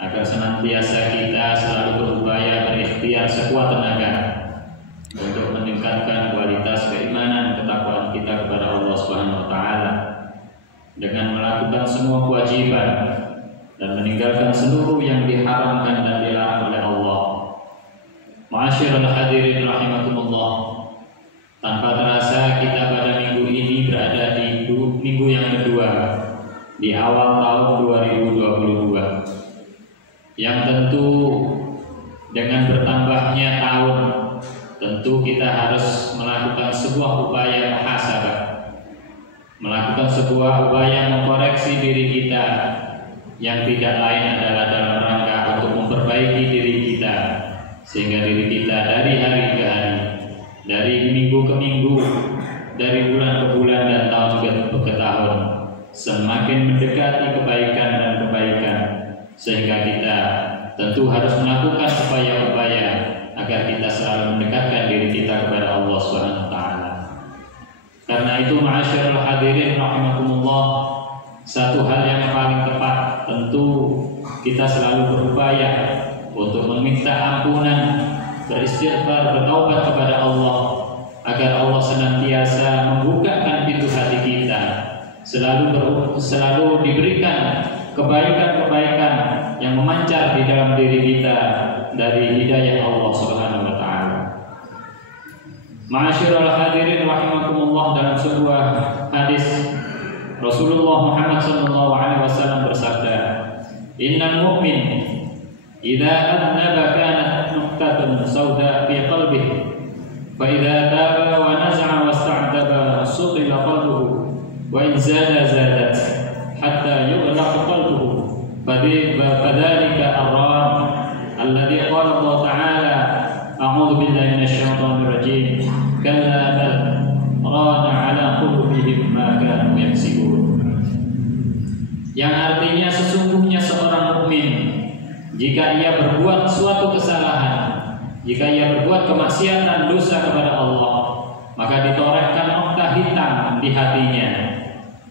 agar senantiasa kita selalu berupaya berikhtiar sekuat tenaga untuk meningkatkan kualitas keimanan ketakwaan kita kepada Allah Subhanahu wa taala dengan melakukan semua kewajiban dan meninggalkan seluruh yang diharamkan dan dilarang oleh Allah. Ma'asyiral hadirin rahimakumullah, tanpa terasa kita pada minggu ini berada di minggu yang kedua di awal tahun 2022, yang tentu dengan bertambahnya tahun tentu kita harus melakukan sebuah upaya muhasabah, melakukan sebuah upaya mengkoreksi diri kita yang tidak lain adalah dalam rangka untuk memperbaiki diri kita, sehingga diri kita dari hari ke hari, dari minggu ke minggu, dari bulan ke bulan dan tahun ke tahun semakin mendekati kebaikan dan kebaikan, sehingga kita tentu harus melakukan upaya-upaya agar kita selalu mendekatkan diri kita kepada Allah Subhanahu wa taala. Karena itu ma'asyiral hadirin rahimakumullah, satu hal yang paling tepat tentu kita selalu berupaya untuk meminta ampunan, beristighfar, bertaubat kepada Allah agar Allah senantiasa membukakan pintu hati kita, selalu diberikan kebaikan-kebaikan yang memancar di dalam diri kita dari hidayah Allah Subhanahu wa taala. Ma'asyiral hadirin rahimakumullah, dalam sebuah hadis Rasulullah Muhammad sallallahu alaihi wasallam bersabda, "Innal mu'min idza adnaba kanat nuqtatun sauda fi qalbihi, fa idza taba wa naza'a wasta'taba suqila qalbuhu, wa in zada zadat hatta yughlaq qalbuhu, fadzalika ar-ram alladhi qala Allah ta'ala a'udzu billahi minasyaitonir rajim kalla bal rana 'ala qulubihim ma kanu yaksibun." Yang artinya sesungguhnya seorang mukmin jika ia berbuat suatu kesalahan, jika ia berbuat kemaksiatan dosa kepada Allah, maka ditorehkan noktah hitam di hatinya.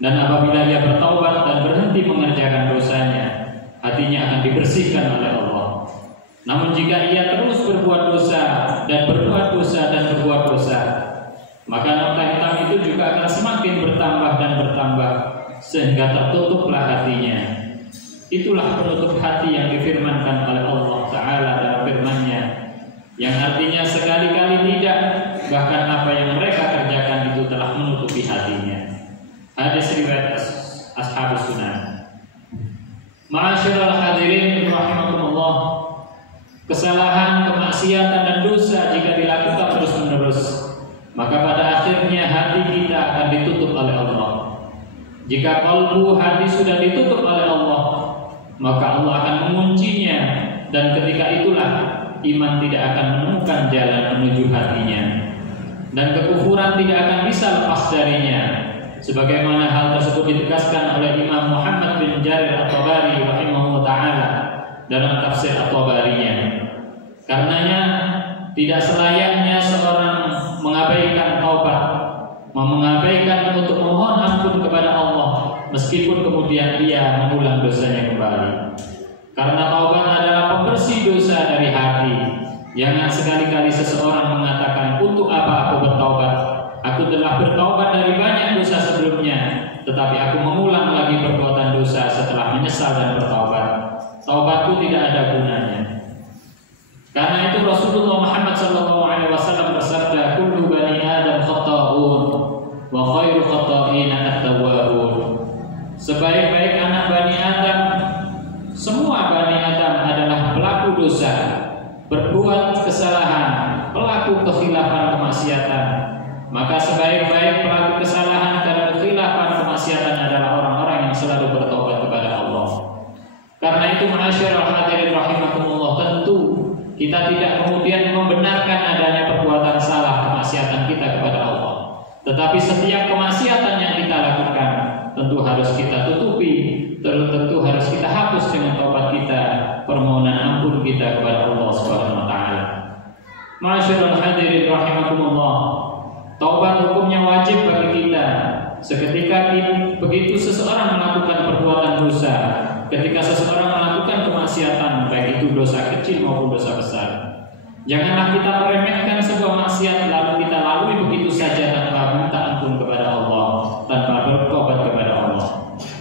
Dan apabila ia bertaubat dan berhenti mengerjakan dosanya, hatinya akan dibersihkan oleh Allah. Namun jika ia terus berbuat dosa dan berbuat dosa dan berbuat dosa, maka noktah hitam itu juga akan semakin bertambah dan bertambah sehingga tertutuplah hatinya. Itulah penutup hati yang difirmankan oleh Allah Ta'ala dalam firman-Nya, yang artinya sekali-kali tidak, bahkan apa yang mereka kerjakan itu telah menutupi hatinya. Hadis riwayat Ashabus Sunan. Ma'asyiral hadirin rahimakumullah, kesalahan, kemaksiatan dan dosa jika dilakukan terus-menerus, maka pada akhirnya hati kita akan ditutup oleh Allah. Jika kalbu hati sudah ditutup oleh Allah, maka Allah akan menguncinya, dan ketika itulah iman tidak akan menemukan jalan menuju hatinya, dan kekufuran tidak akan bisa lepas darinya, sebagaimana hal tersebut ditegaskan oleh Imam Muhammad bin Jarir At-Tabari rahimahullah ta'ala dalam tafsir At-Tabarinya. Karenanya tidak selayaknya seorang mengabaikan taubat, mengabaikan untuk memohon ampun kepada Allah meskipun kemudian ia mengulang dosanya kembali. Karena taubat adalah pembersih dosa dari hati. Jangan sekali-kali seseorang mengatakan, untuk apa aku bertaubat? Aku telah bertaubat dari banyak dosa sebelumnya, tetapi aku mengulang lagi perbuatan dosa setelah menyesal dan bertaubat. Taubatku tidak ada gunanya. Karena itu Rasulullah Muhammad SAW bersabda, "Kullu bani Adam khata'un, wa khairu khata'ina at-tawwabun." Sebaik-baik anak Bani Adam, semua Bani Adam adalah pelaku dosa, berbuat kesalahan, pelaku kekhilafan kemaksiatan. Maka sebaik-baik pelaku kesalahan dan kekhilafan kemaksiatan adalah orang-orang yang selalu bertobat kepada Allah. Karena itu ma'asyiral hadirin rahimakumullah, tentu kita tidak kemudian membenarkan adanya perbuatan salah kemaksiatan kita kepada Allah. Tetapi setiap kemaksiatan yang kita lakukan tentu harus kita tutupi, tentu harus kita hapus dengan taubat kita, permohonan ampun kita kepada Allah Subhanahu wa taala. Ma'asyiral hadirin rahimakumullah, taubat hukumnya wajib bagi kita seketika begitu seseorang melakukan perbuatan dosa, ketika seseorang melakukan kemaksiatan, baik itu dosa kecil maupun dosa besar, janganlah kita meremehkan sebuah maksiat lalu kita lalui begitu saja tanpa minta ampun kepada Allah, tanpa bertobat kepada Allah.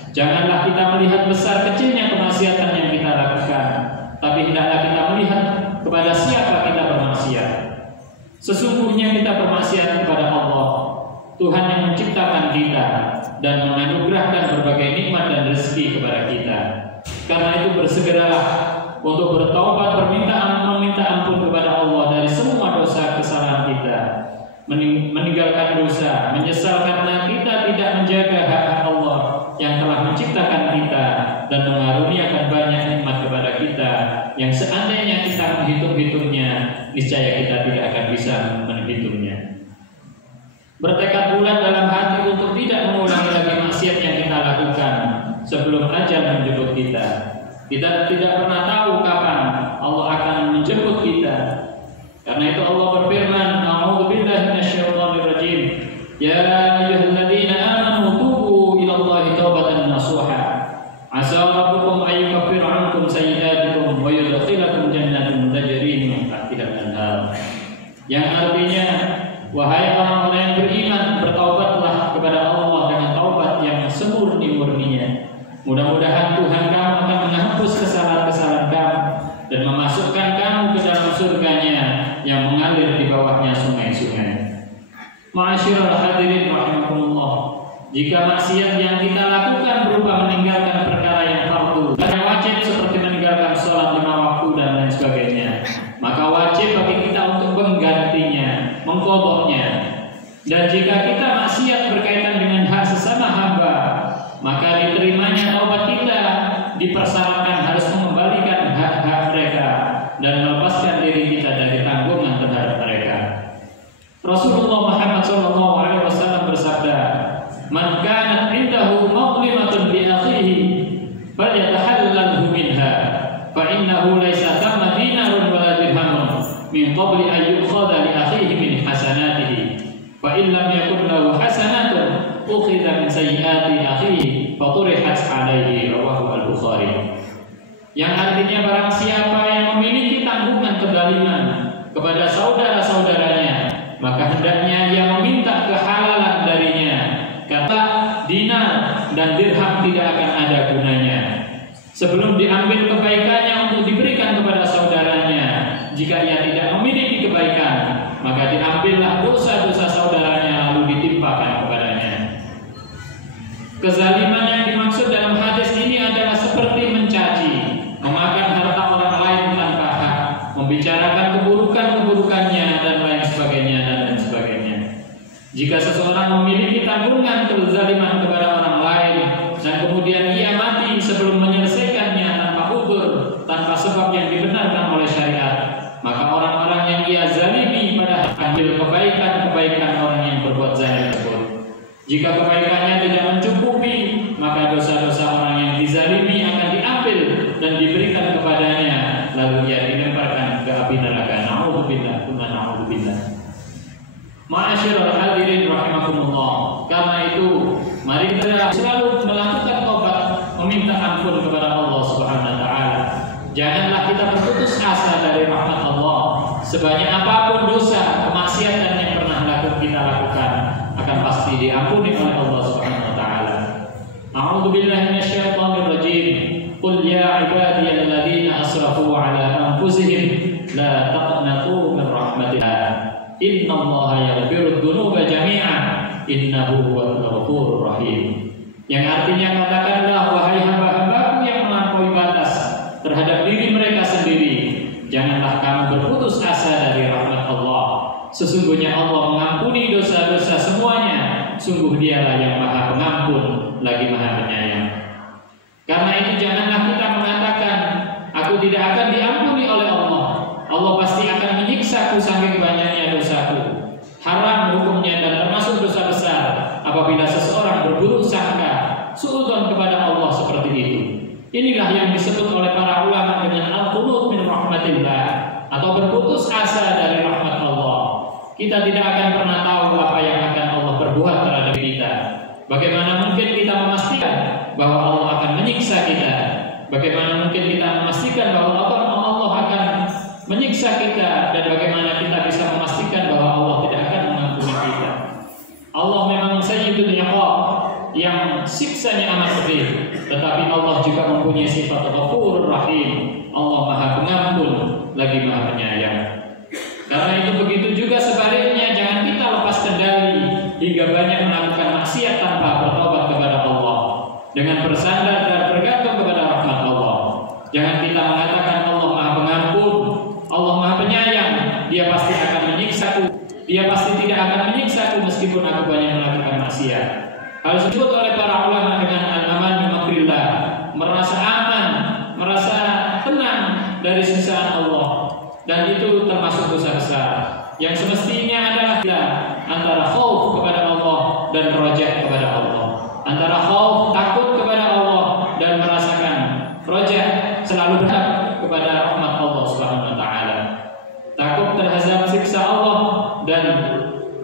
Janganlah kita melihat besar kecilnya kemaksiatan yang kita lakukan, tapi hendaklah kita melihat kepada siapa kita bermaksiat. Sesungguhnya kita bermaksiat kepada Allah, Tuhan yang menciptakan kita dan menganugerahkan berbagai nikmat dan rezeki kepada kita. Karena itu bersegeralah untuk bertaubat, meminta ampun kepada Allah dari semua dosa kesalahan kita, meninggalkan dosa, menyesal karena kita tidak menjaga hak Allah yang telah menciptakan kita dan mengaruniakan banyak nikmat kepada kita yang seandainya kita menghitung-hitungnya, niscaya kita tidak akan bisa menghitungnya. Bertekad bulat dalam hati untuk tidak mengulangi lagi maksiat yang kita lakukan sebelum ajal menjemput kita. Kita tidak pernah tahu kapan Allah akan menjemput kita. Karena itu Allah berfirman, "A'udzubillahi minasyaitonirrajim. Ya ayyuhalladzina amanu tubu ilallahi taubatan nasuha. Asa rabbukum ay yukaffira 'ankum sayyi'atikum wa yudkhilakum jannatin tajri min tahtiha al-anhar." Yang artinya, wahai orang-orang yang beriman, bertaubatlah kepada Allah dengan taubat yang semurni-murninya. Mudah-mudahan Tuhan kamu akan menghapus kesalahan-kesalahan kamu dan memasukkan kamu ke dalam surganya yang mengalir di bawahnya sungai-sungai. Ma'asyiral hadirin rahimakumullah, jika maksiat yang kita lakukan berupa meninggalkan perkara yang fardu dan wajib seperti meninggalkan sholat 5 waktu dan lain sebagainya, maka wajib bagi kita untuk menggantinya, mengqadhanya. Dan jika kita maksiat berkaitan dengan hak sesama hamba, maka diterimanya taubat kita dipersyaratkan harus mengembalikan hak-hak mereka dan melepaskan diri kita dari tanggungan terhadap mereka. Rasulullah Muhammad SAW bersabda, "Man kanat indahu mazlimatun li akhihi falyatahallalhu minha, fa innahu laysa thamma dinarun wala dirhamun min qabli an yu'khadha li akhihi min hasanatihi, fa in lam yakun lahu hasanatun ukhidha min sayyiati akhihi fa turihat alaihi." Rawahu al-Bukhari. Yang artinya barang siapa yang memiliki tanggungan kezaliman kepada saudara-saudaranya, maka hendaknya ia meminta kehalalan darinya, kata dinar dan dirham tidak akan ada gunanya, sebelum diambil kebaikannya untuk diberikan kepada saudaranya. Jika ia tidak memiliki kebaikan, maka diambillah dosa-dosa saudaranya lalu ditimpakan kepadanya. Kezaliman yang dimaksud dalam hadis ini adalah seperti mencaci, memakan harta orang lain tanpa hak, membicarakan keburukannya dan lain sebagainya. Jika seseorang memiliki tanggungan kezaliman kepada orang lain dan kemudian ia mati sebelum menyelesaikannya tanpa uzur, tanpa sebab yang dibenarkan oleh syariat, maka orang-orang yang ia zalimi pada ambil kebaikan orang yang berbuat zalim tersebut. Jika kebaikannya tidak mencukupi, maka dosa-dosa orang yang dizalimi akan diambil dan diberikan kepadanya, lalu ia dilemparkan ke api neraka. Na'udzubillah, na'udzubillah. Ma'asyiral hadirin rahimakumullah. Karena itu, mari kita selalu melakukan taubat, meminta ampun kepada Allah Subhanahu wa taala. Janganlah kita berputus asa dari rahmat Allah. Sebanyak apapun dosa, kemaksiatan yang pernah kita lakukan akan pasti diampuni oleh Allah Subhanahu wa taala. A'udzubillahi minasyaitonir rajim. Qul ya ibadiyalladzina asrafu ala anfusihim la taqnatu min rahmatillah. Innallaha yaghfirudz dzunuba jami'an innahu huwal ghafurur rahim. Yang artinya, katakanlah wahai hamba-hambaku yang melampaui batas terhadap diri mereka sendiri, janganlah kamu berputus asa dari rahmat Allah. Sesungguhnya Allah mengampuni dosa-dosa semuanya. Sungguh Dialah yang Maha Pengampun lagi Maha Penyayang. Karena itu janganlah kita mengatakan, aku tidak akan diampuni oleh Allah. Allah pasti akan menyiksaku saking banyaknya dosaku. Haram hukumnya dan termasuk dosa besar apabila seseorang berburuk sangka, suudzon kepada Allah seperti itu. Inilah yang disebut oleh para ulama dengan al-qunut min rahmatillah, atau berputus asa dari rahmat Allah. Kita tidak akan pernah tahu apa yang akan Allah perbuat terhadap kita. Bagaimana mungkin kita memastikan bahwa Allah akan menyiksa kita? Bagaimana mungkin kita memastikan bahwa Allah akan menyiksa kita, dan bagaimana kita bisa memastikan bahwa Allah tidak akan mengampuni kita? Allah memang Sayyidul Iqab, yang siksanya amat pedih, tetapi Allah juga mempunyai sifat Ghafurur Rahim. Allah Maha Pengampun lagi Maha Penyayang. Karena itu begitu juga sebaliknya, jangan kita lepas kendali hingga banyak melakukan maksiat tanpa bertobat kepada Allah dengan bersandar dan bergantung kepada rahmat Allah. Jangan kita mengatakan Allah Maha Pengampun, Allah Maha Penyayang, Dia pasti akan menyiksaku, Dia pasti tidak akan menyiksaku meskipun aku banyak melakukan maksiat. Hal disebut oleh para ulama dengan al-aman bi makrillah, merasa aman, merasa tenang dari siksaan Allah, dan itu termasuk dosa besar yang semestinya adalah antara khauf kepada Allah dan raja kepada Allah, antara khauf takut kepada Allah dan merasakan raja selalu berharap kepada rahmat Allah Subhanahu wa taala, takut terhadap siksa Allah dan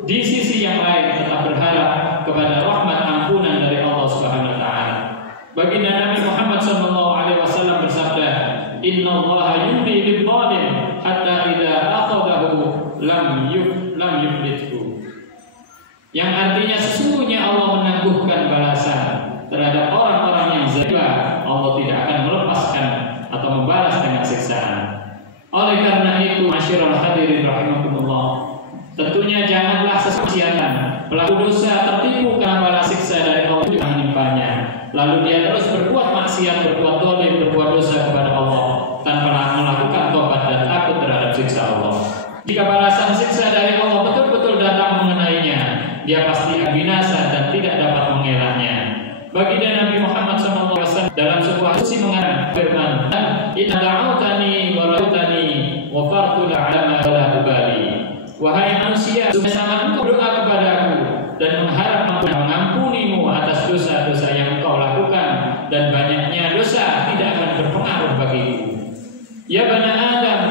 di sisi yang lain tetap berharap kepada rahmat ampunan dari Allah Subhanahu wa taala. Baginda Nabi Muhammad sallallahu alaihi wasallam bersabda, "Innallaha yumli lidh-dhalim hatta idza akhadahu lam yuflithu." Yang artinya sesungguhnya Allah menangguhkan balasan terhadap orang-orang yang zalim, Allah tidak akan melepaskan atau membalas dengan siksaan. Oleh karena itu, masyiral hadirin rahimakumullah, tentunya janganlah sesuatu pelaku dosa tertipu karena balas siksa dari Allah yang menimpanya, lalu dia terus berbuat maksiat, berbuat zalim, berbuat dosa kepada Allah tanpa melakukan tobat dan takut terhadap siksa Allah. Jika balasan siksa dari Allah betul-betul datang mengenainya, dia pasti akan binasa dan tidak dapat mengelaknya. Baginda Nabi Muhammad SAW dalam sebuah hadis mengatakan firman, "Inna da'utani wa ra'utani wa fartu la'ama wa la ubali." Wahai manusia, sama engkau berdoa kepadaku dan mengharap mengampunimu atas dosa-dosa yang engkau lakukan, dan banyaknya dosa tidak akan berpengaruh bagiku. Ya bani Adam,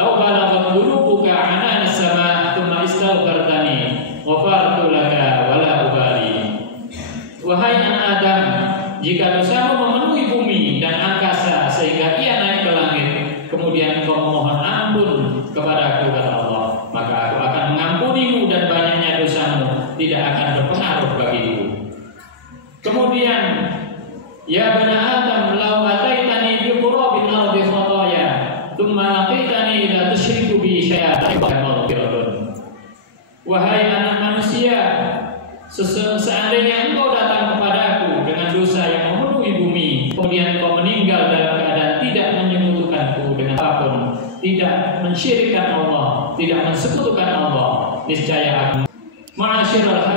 law balaghat dhunubuka 'anana as-sama' thumma istaghfartani ghafartu laka wa la ubali. Wahai anak Adam, jika dosamu memenuhi bumi dan angkasa sehingga ia naik ke langit, kemudian engkau memohon ampun kepadaku, kata Allah, maka aku akan mengampunimu dan banyaknya dosamu tidak akan berpengaruh bagiku. Kemudian, ya bani Adam, law ataitani bi qurabil ardi khataya thumma laqitani la tusyriku bi syai'an maghfiratun. Wahai anak manusia, seandainya engkau datang kepadaku dengan dosa yang memenuhi bumi, kemudian engkau meninggal dalam keadaan tidak menyekutukanku dengan apapun, tidak mensyirikkan Allah, tidak mensekutukan Allah, niscaya aku. Ma'asyiral